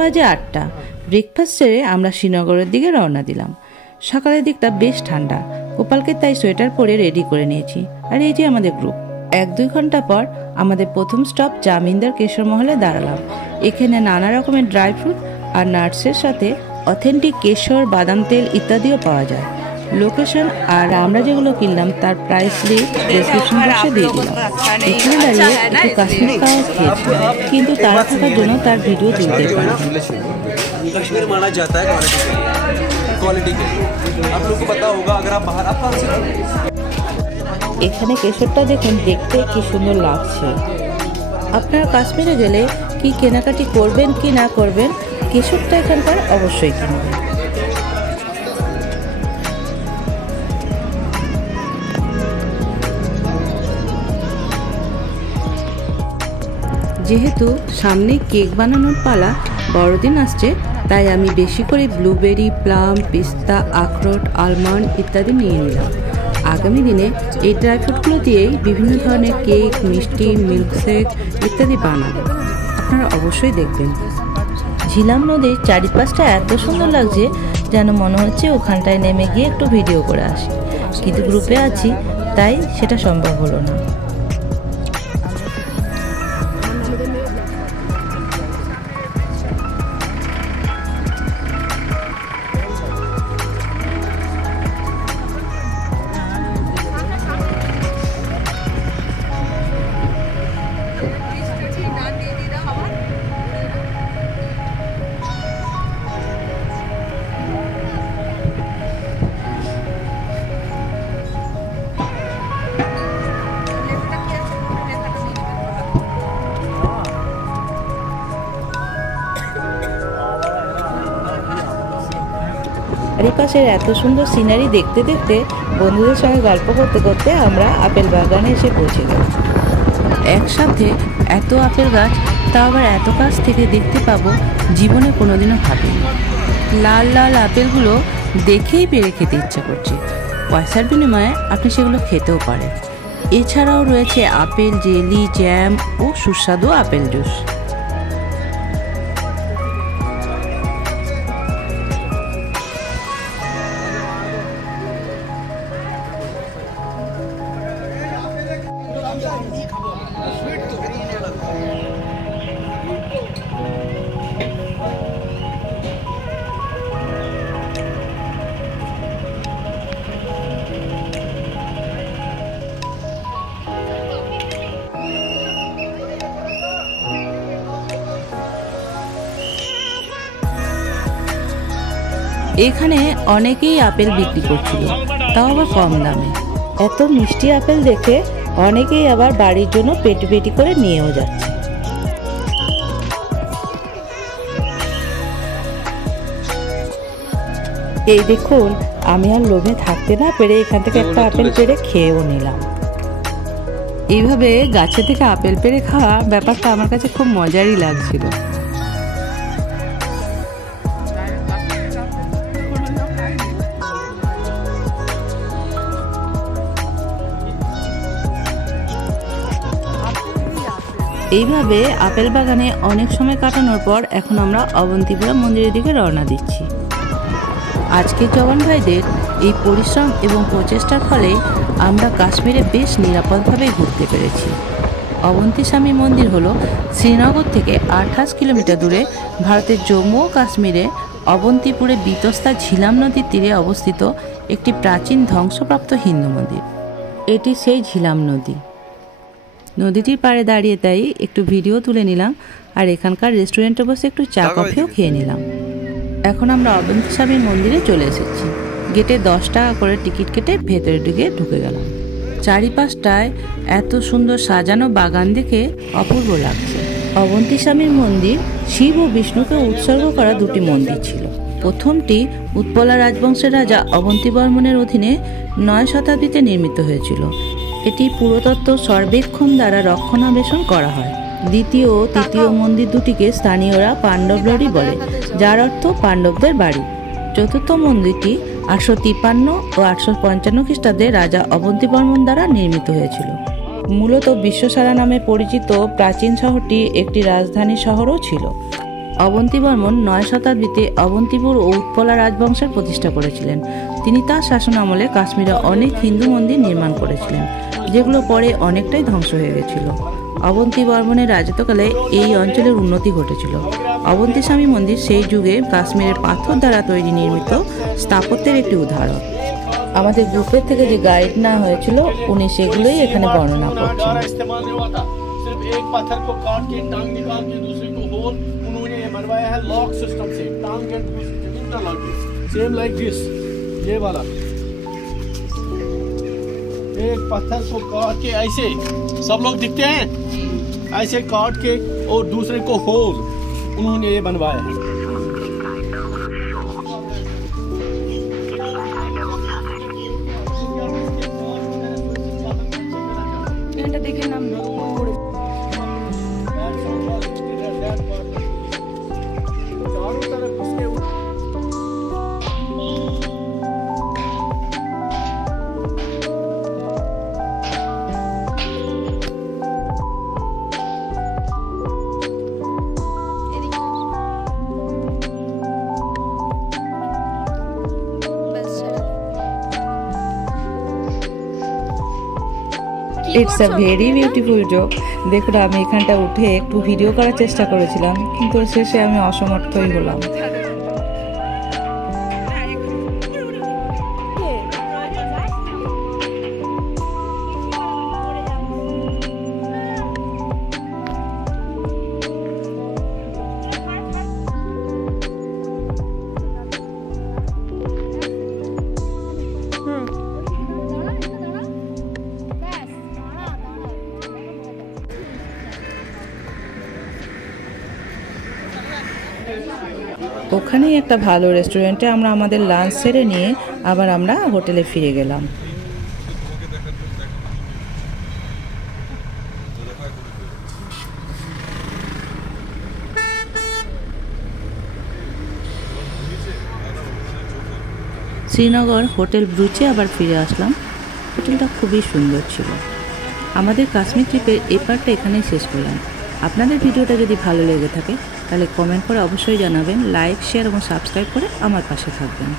বাজে 8টা। ব্রেকফাস্ট সেরে আমরা শ্রীনগরের দিকে রওনা দিলাম। সকালের দিকটা বেশ ঠান্ডা, গোপালকে তাই সোয়েটার পরে রেডি করে নিয়েছি। আর এই যে আমাদের গ্রুপ। 1-2 ঘন্টা পর আমাদের প্রথম স্টপ জামিনদার কেশর মহলে দাঁড়ালাম। এখানে নানা রকমের ড্রাই ফ্রুট আর নাটসের সাথে অথেন্টিক কেশর, বাদাম তেল ইত্যাদিও পাওয়া যায়। লোকেশন আর আমরা যেগুলো কিনলাম তার প্রাইস লিস্ট ডেসক্রিপশন বক্সে দিয়ে দিলাম। এখানে দাঁড়িয়ে একটু কাশ্মীর কাওয়া খেয়েছি, কিন্তু তারা থাকার জন্য তার ভিডিও তুলতে পারি। कश्मीर माना जाता है क्वालिटी के लिए। आप लोगों को पता होगा अगर आप बाहर आप এখানে কেশরটা দেখুন, দেখতে কি সুন্দর লাগছে। আপনারা কাশ্মীরে গেলে কি কেনাকাটি করবেন কি না করবেন, কেশরটা এখানকার অবশ্যই কিনবেন। যেহেতু সামনে কেক বানানোর পালা, বড়দিন আসছে, তাই আমি বেশি করে ব্লুবেরি, প্লাম, পিস্তা, আখরোট, আলমন্ড ইত্যাদি নিয়ে নিলাম। আগামী দিনে এই ড্রাই ফ্রুটগুলো দিয়েই বিভিন্ন ধরনের কেক, মিষ্টি, মিল্কশেক ইত্যাদি বানাবো। আপনারা অবশ্যই দেখবেন। ঝিলাম নদীর চারিপাশটা এত সুন্দর লাগছে যেন মনে হচ্ছে ওখানটায় নেমে গিয়ে একটু ভিডিও করে আসি, কিন্তু গ্রুপে আছি তাই সেটা সম্ভব হলো না। চারিপাশের এত সুন্দর সিনারি দেখতে দেখতে বন্ধুদের সঙ্গে গল্প করতে করতে আমরা আপেল বাগানে এসে পৌঁছে গেলাম। একসাথে এত আপেল গাছ, তা আবার এত কাছ থেকে দেখতে পাবো জীবনে কোনোদিনও ভাবিনি। লাল লাল আপেলগুলো দেখেই পেরে খেতে ইচ্ছা করছে। পয়সার বিনিময়ে আপনি সেগুলো খেতেও পারেন। এছাড়াও রয়েছে আপেল জেলি, জ্যাম ও সুস্বাদু আপেল জুস। এখানে অনেকেই আপেল বিক্রি করছিল, তাও আবার কম দামে। এত মিষ্টি আপেল দেখে অনেকেই আবার বাড়ির জন্য পেটি পেটি করে নিয়েও যাচ্ছে। এই দেখুন, আমি আর লোভে থাকতে না পেরে এখান থেকে একটা আপেল পেড়ে খেয়েও নিলাম। এইভাবে গাছে থেকে আপেল পেড়ে খাওয়া ব্যাপারটা আমার কাছে খুব মজারই লাগছিল। এইভাবে আপেল বাগানে অনেক সময় কাটানোর পর এখন আমরা অবন্তিপুরা মন্দিরের দিকে রওনা দিচ্ছি। আজকে জওয়ান ভাইদের এই পরিশ্রম এবং প্রচেষ্টার ফলে আমরা কাশ্মীরে বেশ নিরাপদভাবে ঘুরতে পেরেছি। অবন্তী স্বামী মন্দির হলো শ্রীনগর থেকে 28 কিলোমিটার দূরে ভারতের জম্মু ও কাশ্মীরে অবন্তিপুরে বিতস্তা ঝিলাম নদীর তীরে অবস্থিত একটি প্রাচীন ধ্বংসপ্রাপ্ত হিন্দু মন্দির। এটি সেই ঝিলাম নদী। নদীটির পাড়ে দাঁড়িয়ে তাই একটু ভিডিও তুলে নিলাম, আর এখানকার রেস্টুরেন্টে বসে একটু চা কফিও খেয়ে নিলাম। এখন আমরা অবন্তী স্বামীর মন্দিরে চলে এসেছি। গেটে 10 টাকা করে টিকিট কেটে ভেতরের দিকে ঢুকে গেলাম। চারিপাশটায় এত সুন্দর সাজানো বাগান দেখে অপূর্ব লাগছে। অবন্তী স্বামীর মন্দির শিব ও বিষ্ণুকে উৎসর্গ করা দুটি মন্দির ছিল। প্রথমটি উৎপলা রাজবংশের রাজা অবন্তী বর্মনের অধীনে 9 শতাব্দীতে নির্মিত হয়েছিল। এটি পুরাতত্ত্ব সর্বেক্ষণ দ্বারা রক্ষণাবেক্ষণ করা হয়। দ্বিতীয় ও তৃতীয় মন্দির দুটিকে স্থানীয়রা পাণ্ডবলড়ি বলে, যার অর্থ পাণ্ডবদের বাড়ি। চতুর্থ মন্দিরটি 853 ও 855 খ্রিস্টাব্দে রাজা অবন্তী বর্মন দ্বারা নির্মিত হয়েছিল। মূলত বিশ্বসারা নামে পরিচিত প্রাচীন শহরটি একটি রাজধানী শহরও ছিল। অবন্তী বর্মন 9 শতাব্দীতে অবন্তীপুর ও উৎপলা রাজবংশের প্রতিষ্ঠা করেছিলেন। তিনি তার শাসন আমলে কাশ্মীরে অনেক হিন্দু মন্দির নির্মাণ করেছিলেন, যেগুলো পরে অনেকটাই ধ্বংস হয়ে গেছিল। অবন্তী বর্মনের রাজত্বকালে এই অঞ্চলের উন্নতি ঘটেছিল। অবন্তী স্বামী মন্দির সেই যুগে কাশ্মীরের পাথর দ্বারা তৈরি নির্মিত স্থাপত্যের একটি উদাহরণ। আমাদের গ্রুপের থেকে যে গাইড নেওয়া হয়েছিল উনি সেগুলোই এখানে বর্ণনা করছেন। एक पत्थर को काट के टांग निकाल के दूसरे को होल उन्होंने ये बनवाया है लॉक सिस्टम से, टांग के दूसरी जमीन पर लग गई सेम लाइक दिस। ये वाला एक पत्थर को काट के ऐसे, सब लोग दिखते हैं ऐसे काट के और दूसरे को होल उन्होंने ये बनवाया है। এটা দেখে নাম it's a very beautiful joke. দেখুন, আমি এখানটা উঠে একটু ভিডিও করার চেষ্টা করেছিলাম, কিন্তু শেষে আমি অসমর্থই হলাম। ওখানেই একটা ভালো রেস্টুরেন্টে আমরা আমাদের লাঞ্চ সেরে নিয়ে আবার আমরা হোটেলে ফিরে গেলাম। শ্রীনগর হোটেল ব্রুচে আবার ফিরে আসলাম। হোটেলটা খুবই সুন্দর ছিল। আমাদের কাশ্মীর ট্রিপের এই পার্টটা এখানেই শেষ করলাম। আপনাদের ভিডিওটা যদি ভালো লেগে থাকে তাহলে কমেন্ট করে অবশ্যই জানাবেন, লাইক, শেয়ার এবং সাবস্ক্রাইব করে আমার পাশে থাকবেন।